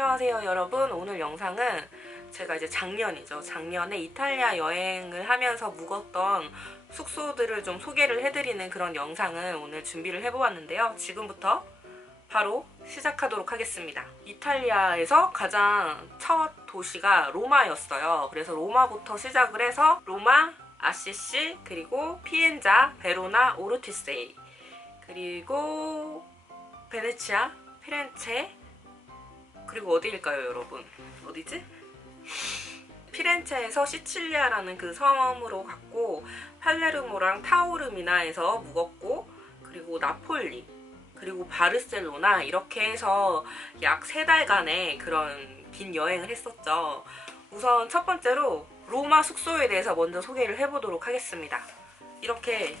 안녕하세요 여러분. 오늘 영상은 제가 이제 작년에 이탈리아 여행을 하면서 묵었던 숙소들을 좀 소개를 해드리는 그런 영상을 오늘 준비를 해보았는데요. 지금부터 바로 시작하도록 하겠습니다. 이탈리아에서 가장 첫 도시가 로마였어요. 그래서 로마부터 시작을 해서 로마, 아시시, 그리고 피엔자, 베로나, 오르티세이, 그리고 베네치아, 피렌체, 그리고 어디일까요 여러분? 어디지? 피렌체에서 시칠리아라는 그 섬으로 갔고, 팔레르모랑 타오르미나에서 묵었고, 그리고 나폴리, 그리고 바르셀로나, 이렇게 해서 약 3달간의 그런 긴 여행을 했었죠. 우선 첫 번째로 로마 숙소에 대해서 먼저 소개를 해보도록 하겠습니다. 이렇게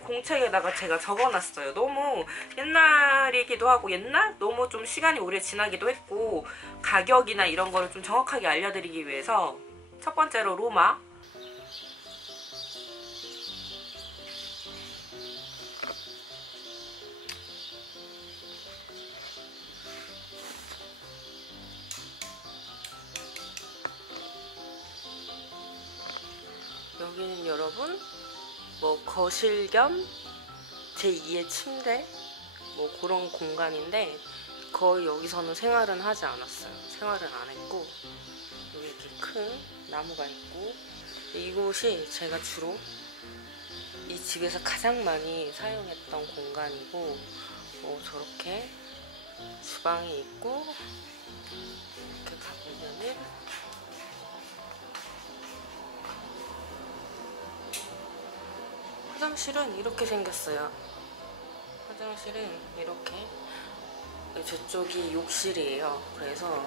공책에다가 제가 적어놨어요. 너무 옛날이기도 하고 너무 좀 시간이 오래 지나기도 했고 가격이나 이런 거를 좀 정확하게 알려드리기 위해서 첫 번째로 로마. 여기는 여러분 뭐 거실 겸 제2의 침대 뭐 그런 공간인데 거의 여기서는 생활은 하지 않았어요. 생활은 안 했고, 여기 이렇게 큰 나무가 있고, 이곳이 제가 주로 이 집에서 가장 많이 사용했던 공간이고, 저렇게 주방이 있고, 이렇게 가보면은 화장실은 이렇게 생겼어요. 화장실은 이렇게, 저쪽이 욕실이에요. 그래서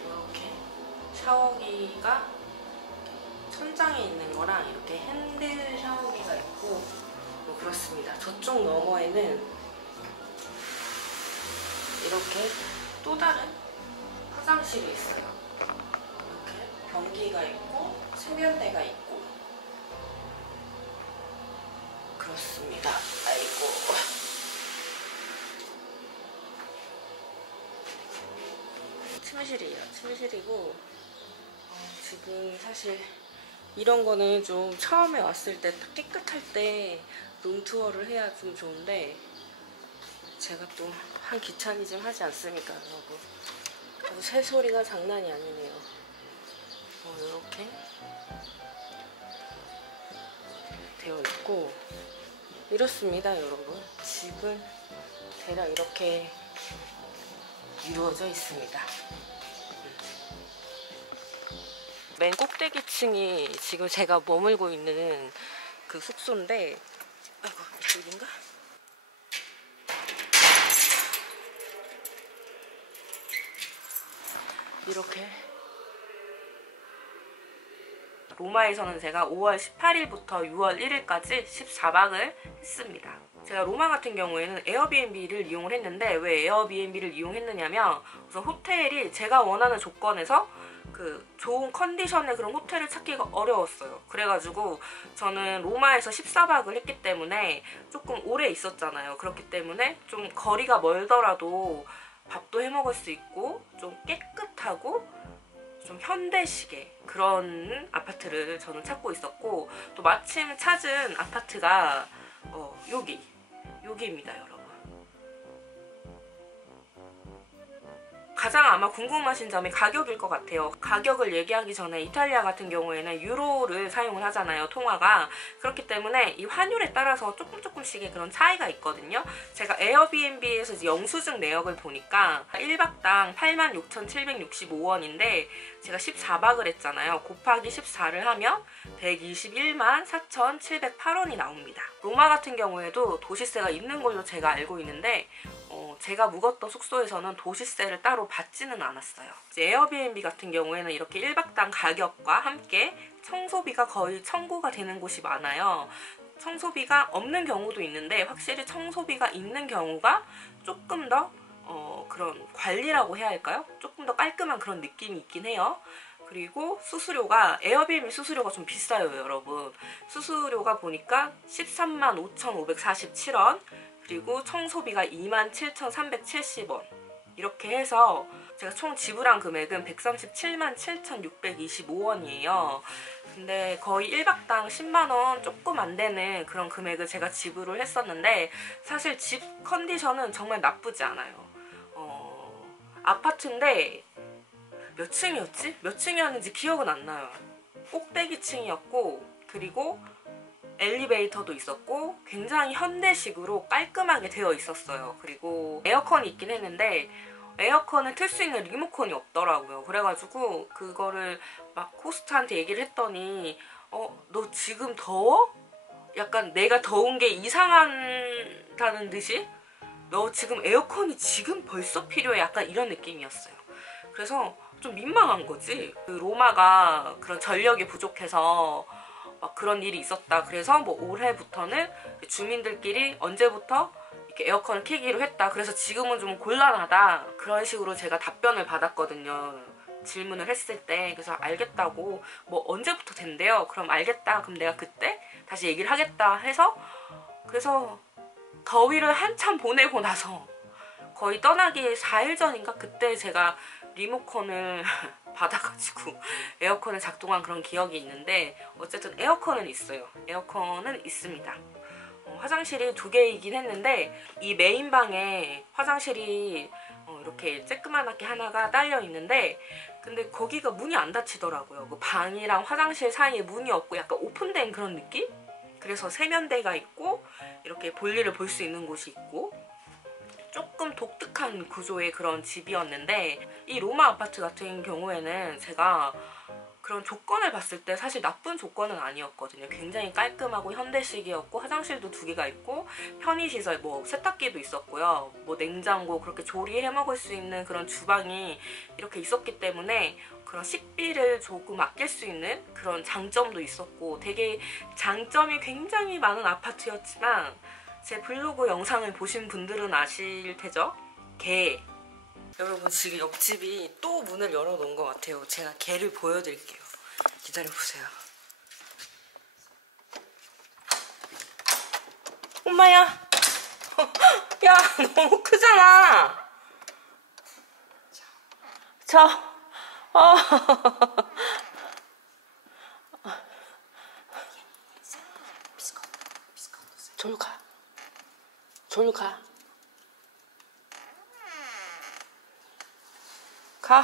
이렇게 샤워기가 천장에 있는 거랑 이렇게 핸들 샤워기가 있고 뭐 그렇습니다. 저쪽 너머에는 이렇게 또 다른 화장실이 있어요. 이렇게 변기가 있고 세면대가 있고 그렇습니다. 아이고. 침실이에요. 침실이고, 지금 사실 이런 거는 좀 처음에 왔을 때 깨끗할 때 룸투어를 해야 좀 좋은데, 제가 또 한 귀차니즘 하지 않습니까 여러분. 새소리가 장난이 아니네요. 이렇게 되어 있고 이렇습니다 여러분. 집은 대략 이렇게 이루어져 있습니다. 맨 꼭대기층이 지금 제가 머물고 있는 그 숙소인데, 아이고 이쪽인가? 이렇게 로마에서는 제가 5월 18일부터 6월 1일까지 14박을 했습니다. 제가 로마 같은 경우에는 에어비앤비를 이용을 했는데, 왜 에어비앤비를 이용했느냐면, 우선 호텔이 제가 원하는 조건에서 그 좋은 컨디션의 그런 호텔을 찾기가 어려웠어요. 그래가지고 저는 로마에서 14박을 했기 때문에 조금 오래 있었잖아요. 그렇기 때문에 좀 거리가 멀더라도 밥도 해먹을 수 있고 좀 깨끗하고 좀 현대식의 그런 아파트를 저는 찾고 있었고, 또 마침 찾은 아파트가 여기입니다 여러분. 가장 아마 궁금하신 점이 가격일 것 같아요. 가격을 얘기하기 전에 이탈리아 같은 경우에는 유로를 사용을 하잖아요, 통화가. 그렇기 때문에 이 환율에 따라서 조금씩의 그런 차이가 있거든요. 제가 에어비앤비에서 이제 영수증 내역을 보니까 1박당 86,765원인데 제가 14박을 했잖아요. 곱하기 14를 하면 121만 4,708원이 나옵니다. 로마 같은 경우에도 도시세가 있는 걸로 제가 알고 있는데, 제가 묵었던 숙소에서는 도시세를 따로 받지는 않았어요. 이제 에어비앤비 같은 경우에는 이렇게 1박당 가격과 함께 청소비가 거의 청구가 되는 곳이 많아요. 청소비가 없는 경우도 있는데, 확실히 청소비가 있는 경우가 조금 더 그런 관리라고 해야 할까요? 조금 더 깔끔한 그런 느낌이 있긴 해요. 그리고 수수료가, 에어비앤비 수수료가 좀 비싸요 여러분. 수수료가 보니까 135,547원, 그리고 청소비가 27,370원. 이렇게 해서 제가 총 지불한 금액은 137만 7,625원이에요. 근데 거의 1박당 10만원 조금 안 되는 그런 금액을 제가 지불을 했었는데, 사실 집 컨디션은 정말 나쁘지 않아요. 아파트인데 몇 층이었지? 몇 층이었는지 기억은 안 나요. 꼭대기층이었고, 그리고 엘리베이터도 있었고 굉장히 현대식으로 깔끔하게 되어 있었어요. 그리고 에어컨이 있긴 했는데 에어컨을 틀 수 있는 리모컨이 없더라고요. 그래가지고 그거를 막 호스트한테 얘기를 했더니 너 지금 더워? 약간 내가 더운 게 이상하다는 듯이 너 지금 에어컨이 지금 벌써 필요해? 약간 이런 느낌이었어요. 그래서 좀 민망한 거지. 그 로마가 그런 전력이 부족해서 막 그런 일이 있었다. 그래서 뭐 올해부터는 주민들끼리 언제부터 이렇게 에어컨을 켜기로 했다. 그래서 지금은 좀 곤란하다. 그런 식으로 제가 답변을 받았거든요. 질문을 했을 때. 그래서 알겠다고, 뭐 언제부터 된대요. 그럼 알겠다. 그럼 내가 그때 다시 얘기를 하겠다 해서, 그래서 더위를 한참 보내고 나서 거의 떠나기 4일 전인가 그때 제가 리모컨을 받아가지고 에어컨을 작동한 그런 기억이 있는데, 어쨌든 에어컨은 있어요. 에어컨은 있습니다. 화장실이 2개이긴 했는데 이 메인방에 화장실이 이렇게 쬐끄만하게 하나가 딸려 있는데, 근데 거기가 문이 안 닫히더라고요. 그 방이랑 화장실 사이에 문이 없고 약간 오픈된 그런 느낌? 그래서 세면대가 있고 이렇게 볼일을 볼 수 있는 곳이 있고, 조금 독특한 구조의 그런 집이었는데, 이 로마 아파트 같은 경우에는 제가 그런 조건을 봤을 때 사실 나쁜 조건은 아니었거든요. 굉장히 깔끔하고 현대식이었고, 화장실도 2개가 있고, 편의시설, 뭐 세탁기도 있었고요. 뭐 냉장고, 그렇게 조리해 먹을 수 있는 그런 주방이 이렇게 있었기 때문에 그런 식비를 조금 아낄 수 있는 그런 장점도 있었고, 되게 장점이 굉장히 많은 아파트였지만, 제 블로그 영상을 보신 분들은 아실 테죠? 개. 여러분, 지금 옆집이 또 문을 열어놓은 것 같아요. 제가 개를 보여드릴게요. 기다려보세요. 엄마야! 야, 너무 크잖아! 저리 가. 저리 가. 가.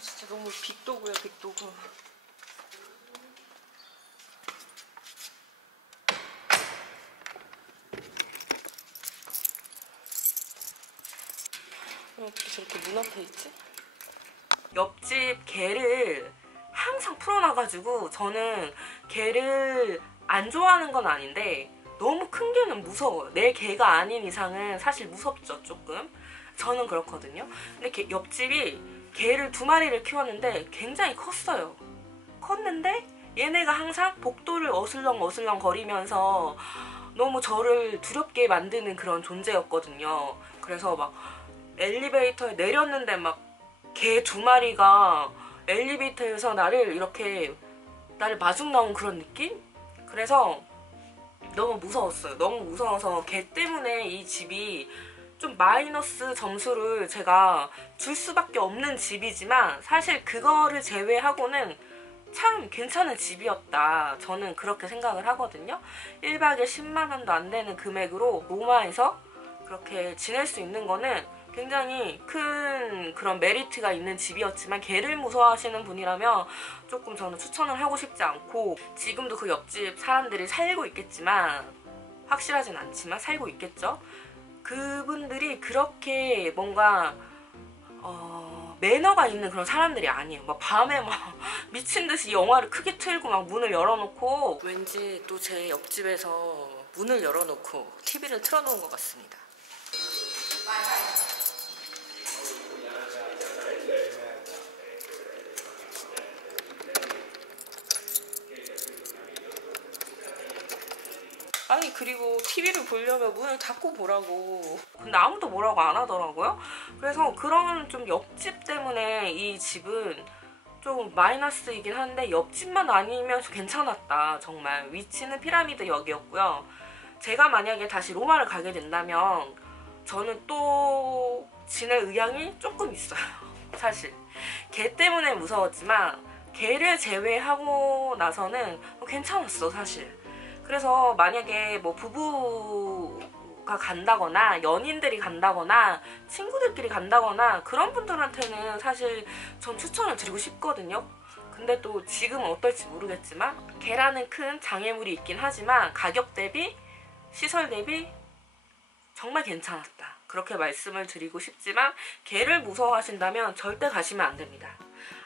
진짜 너무 빅도그야, 빅도그. 어떻게 저렇게 문 앞에 있지? 옆집 개를 항상 풀어놔가지고, 저는 개를 안 좋아하는 건 아닌데 너무 큰 개는 무서워요. 내 개가 아닌 이상은 사실 무섭죠, 조금. 저는 그렇거든요. 근데 옆집이 개를 2마리를 키웠는데 굉장히 컸어요. 컸는데 얘네가 항상 복도를 어슬렁 거리면서 너무 저를 두렵게 만드는 그런 존재였거든요. 그래서 막 엘리베이터에 내렸는데 막 개 2마리가 엘리베이터에서 나를 마중 나온 그런 느낌? 그래서 너무 무서웠어요. 너무 무서워서 개 때문에 이 집이 좀 마이너스 점수를 제가 줄 수밖에 없는 집이지만, 사실 그거를 제외하고는 참 괜찮은 집이었다. 저는 그렇게 생각을 하거든요. 1박에 10만 원도 안 되는 금액으로 로마에서 그렇게 지낼 수 있는 거는 굉장히 큰 그런 메리트가 있는 집이었지만, 개를 무서워하시는 분이라면 조금 저는 추천을 하고 싶지 않고, 지금도 그 옆집 사람들이 살고 있겠지만, 확실하진 않지만 살고 있겠죠. 그분들이 그렇게 뭔가 매너가 있는 그런 사람들이 아니에요. 막 밤에 막 미친 듯이 영화를 크게 틀고 막 문을 열어놓고, 왠지 또 제 옆집에서 문을 열어놓고 TV를 틀어놓은 것 같습니다. 아니, 그리고 TV를 보려면 문을 닫고 보라고. 근데 아무도 뭐라고 안 하더라고요. 그래서 그런 좀 옆집 때문에 이 집은 좀 마이너스이긴 한데 옆집만 아니면 괜찮았다. 정말 위치는 피라미드역이었고요. 제가 만약에 다시 로마를 가게 된다면 저는 또 지낼 의향이 조금 있어요. 사실 개 때문에 무서웠지만 개를 제외하고 나서는 괜찮았어 사실. 그래서 만약에 뭐 부부가 간다거나 연인들이 간다거나 친구들끼리 간다거나 그런 분들한테는 사실 전 추천을 드리고 싶거든요. 근데 또 지금 어떨지 모르겠지만 개라는 큰 장애물이 있긴 하지만 가격 대비 시설 대비 정말 괜찮았다. 그렇게 말씀을 드리고 싶지만 개를 무서워하신다면 절대 가시면 안 됩니다.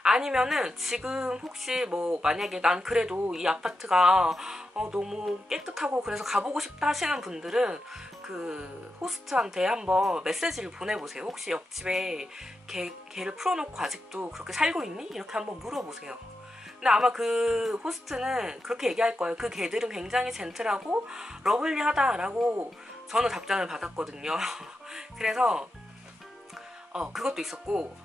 아니면은 지금 혹시 뭐 만약에 난 그래도 이 아파트가 너무 깨끗하고 그래서 가보고 싶다 하시는 분들은 그 호스트한테 한번 메시지를 보내보세요. 혹시 옆집에 개를 풀어놓고 아직도 그렇게 살고 있니? 이렇게 한번 물어보세요. 근데 아마 그 호스트는 그렇게 얘기할 거예요. 그 개들은 굉장히 젠틀하고 러블리하다라고 저는 답장을 받았거든요. 그래서 그것도 있었고,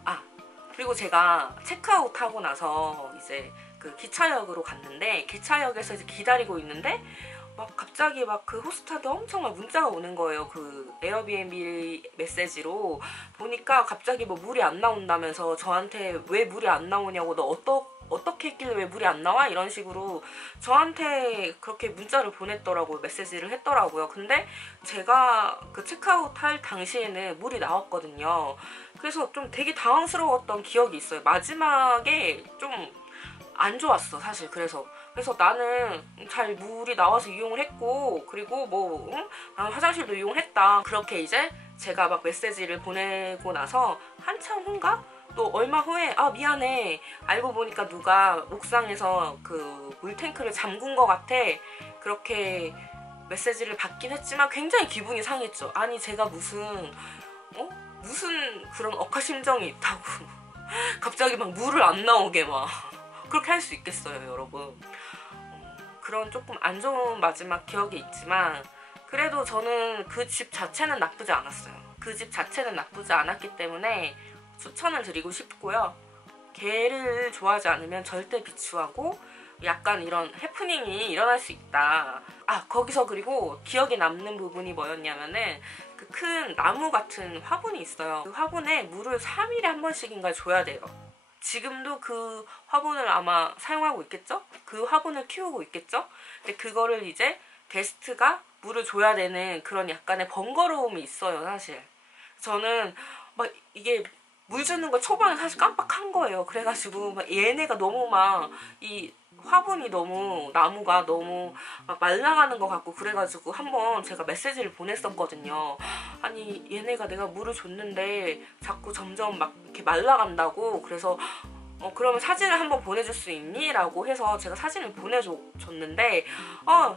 그리고 제가 체크아웃 하고 나서 이제 그 기차역으로 갔는데 기차역에서 이제 기다리고 있는데 막 갑자기 막 그 호스트한테 엄청 막 문자가 오는 거예요. 그 에어비앤비 메시지로 보니까 갑자기 뭐 물이 안 나온다면서 저한테 왜 물이 안 나오냐고, 너 어떻게 했길래 왜 물이 안 나와? 이런 식으로 저한테 그렇게 문자를 보냈더라고요. 메시지를 했더라고요. 근데 제가 그 체크아웃 할 당시에는 물이 나왔거든요. 그래서 좀 되게 당황스러웠던 기억이 있어요. 마지막에 좀 안 좋았어 사실. 그래서 나는 잘 물이 나와서 이용을 했고, 그리고 뭐 나는 화장실도 이용했다. 그렇게 이제 제가 막 메시지를 보내고 나서 한참 후인가? 또 얼마 후에 미안해, 알고 보니까 누가 옥상에서 그 물탱크를 잠근 것 같아, 그렇게 메시지를 받긴 했지만 굉장히 기분이 상했죠. 아니 제가 무슨 그런 억하심정이 있다고 갑자기 막 물을 안 나오게 막 그렇게 할 수 있겠어요 여러분. 그런 조금 안 좋은 마지막 기억이 있지만 그래도 저는 그 집 자체는 나쁘지 않았어요. 그 집 자체는 나쁘지 않았기 때문에 추천을 드리고 싶고요. 개를 좋아하지 않으면 절대 비추하고 약간 이런 해프닝이 일어날 수 있다. 거기서 그리고 기억에 남는 부분이 뭐였냐면은 그 큰 나무 같은 화분이 있어요. 그 화분에 물을 3일에 한 번씩인가 줘야 돼요. 지금도 그 화분을 아마 사용하고 있겠죠? 그 화분을 키우고 있겠죠? 근데 그거를 이제 게스트가 물을 줘야 되는 그런 약간의 번거로움이 있어요 사실. 저는 막 이게 물 주는 거 초반에 사실 깜빡한 거예요. 그래가지고 막 얘네가 너무 막 이 화분이 너무 나무가 너무 막 말라가는 것 같고 그래가지고 한번 제가 메시지를 보냈었거든요. 아니 얘네가 내가 물을 줬는데 자꾸 점점 막 이렇게 말라간다고. 그래서 그러면 사진을 한번 보내줄 수 있니? 라고 해서 제가 사진을 보내줬는데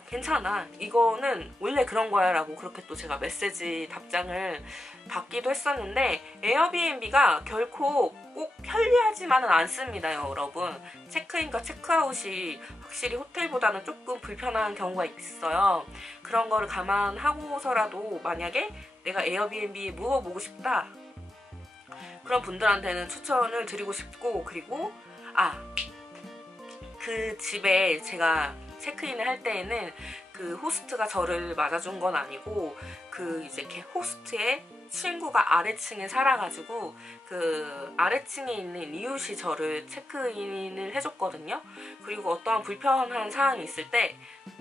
괜찮아, 이거는 원래 그런 거야 라고 그렇게 또 제가 메시지 답장을 받기도 했었는데, 에어비앤비가 결코 꼭 편리하지만은 않습니다 여러분. 체크인과 체크아웃이 확실히 호텔보다는 조금 불편한 경우가 있어요. 그런 거를 감안하고서라도 만약에 내가 에어비앤비에 묵어보고 싶다, 그런 분들한테는 추천을 드리고 싶고, 그리고 그 집에 제가 체크인을 할 때에는 그 호스트가 저를 맞아준 건 아니고 그 이제 호스트의 친구가 아래층에 살아가지고 그 아래층에 있는 이웃이 저를 체크인을 해줬거든요. 그리고 어떠한 불편한 사항이 있을 때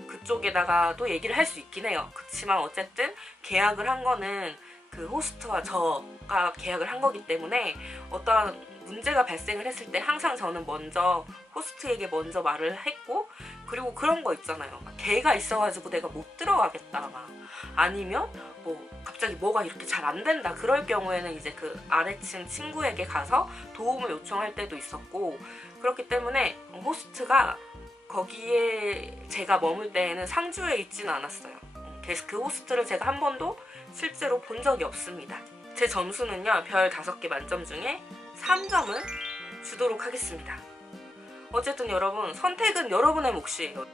그쪽에다가 또 얘기를 할 수 있긴 해요. 그렇지만 어쨌든 계약을 한 거는 그 호스트와 저가 계약을 한 거기 때문에 어떠한 문제가 발생을 했을 때 항상 저는 먼저 호스트에게 먼저 말을 했고, 그리고 그런 거 있잖아요. 개가 있어가지고 내가 못 들어가겠다, 막 아니면 뭐 갑자기 뭐가 이렇게 잘 안 된다, 그럴 경우에는 이제 그 아래층 친구에게 가서 도움을 요청할 때도 있었고, 그렇기 때문에 호스트가 거기에 제가 머물 때에는 상주에 있지는 않았어요. 그래서 그 호스트를 제가 한 번도 실제로 본 적이 없습니다. 제 점수는요, 별 5개 만점 중에 3점을 주도록 하겠습니다. 어쨌든 여러분, 선택은 여러분의 몫이에요.